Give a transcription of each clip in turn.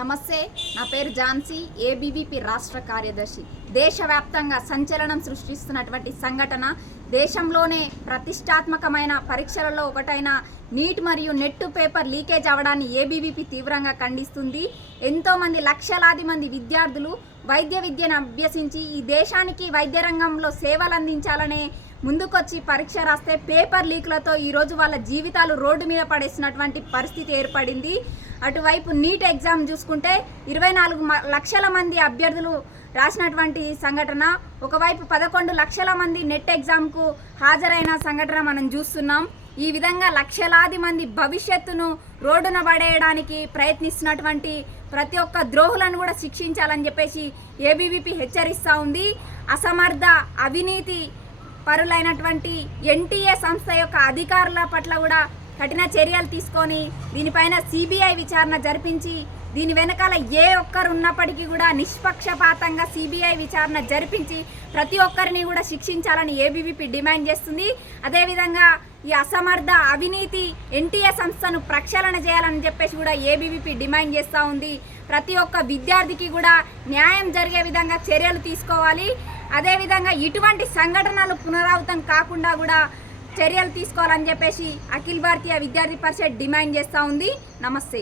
నమస్తే, నా పేరు ఝాన్సీ, ఏబీవీపీ రాష్ట్ర కార్యదర్శి. దేశవ్యాప్తంగా సంచలనం సృష్టిస్తున్నటువంటి సంఘటన, దేశంలోనే ప్రతిష్టాత్మకమైన పరీక్షలలో ఒకటైన నీట్ మరియు నెట్ పేపర్ లీకేజ్ అవడాన్ని ఏబీవీపీ తీవ్రంగా ఖండిస్తుంది. ఎంతోమంది లక్షలాది మంది విద్యార్థులు వైద్య విద్యను అభ్యసించి ఈ దేశానికి వైద్య రంగంలో సేవలు అందించాలనే ముందుకొచ్చి పరీక్ష రాస్తే పేపర్ లీక్లతో ఈరోజు వాళ్ళ జీవితాలు రోడ్డు మీద పడేసినటువంటి పరిస్థితి ఏర్పడింది. అటువైపు నీట్ ఎగ్జామ్ చూసుకుంటే 24 లక్షల మంది అభ్యర్థులు రాసినటువంటి సంఘటన, ఒకవైపు 11 లక్షల మంది నెట్ ఎగ్జామ్కు హాజరైన సంఘటన మనం చూస్తున్నాం. ఈ విధంగా లక్షలాది మంది భవిష్యత్తును రోడ్డున పడేయడానికి ప్రయత్నిస్తున్నటువంటి ప్రతి ఒక్క ద్రోహులను కూడా శిక్షించాలని చెప్పేసి ఏబీవీపీ హెచ్చరిస్తూ ఉంది. అసమర్థ అవినీతి పరులైనటువంటి ఎన్టీఏ సంస్థ యొక్క అధికారుల పట్ల కూడా కఠిన చర్యలు తీసుకొని దీనిపైన సిబిఐ విచారణ జరిపించి దీని వెనకాల ఏ ఒక్కరు ఉన్నప్పటికీ కూడా నిష్పక్షపాతంగా సిబిఐ విచారణ జరిపించి ప్రతి ఒక్కరిని కూడా శిక్షించాలని ఏబీవీపీ డిమాండ్ చేస్తుంది. అదేవిధంగా ఈ అసమర్థ అవినీతి ఎన్టీఏ సంస్థను ప్రక్షాళన చేయాలని చెప్పేసి కూడా ఏబీవీపీ డిమాండ్ చేస్తూ ఉంది. ప్రతి ఒక్క విద్యార్థికి కూడా న్యాయం జరిగే విధంగా చర్యలు తీసుకోవాలి. అదేవిధంగా ఇటువంటి సంఘటనలు పునరావృతం కాకుండా కూడా చర్యలు తీసుకోవాలని చెప్పేసి అఖిల భారతీయ విద్యార్థి పరిషత్ డిమాండ్ చేస్తూ ఉంది. నమస్తే.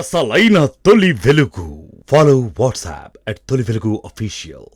అసలైన తొలి వెలుగు. ఫాలో వాట్సాప్ @తొలి వెలుగు official.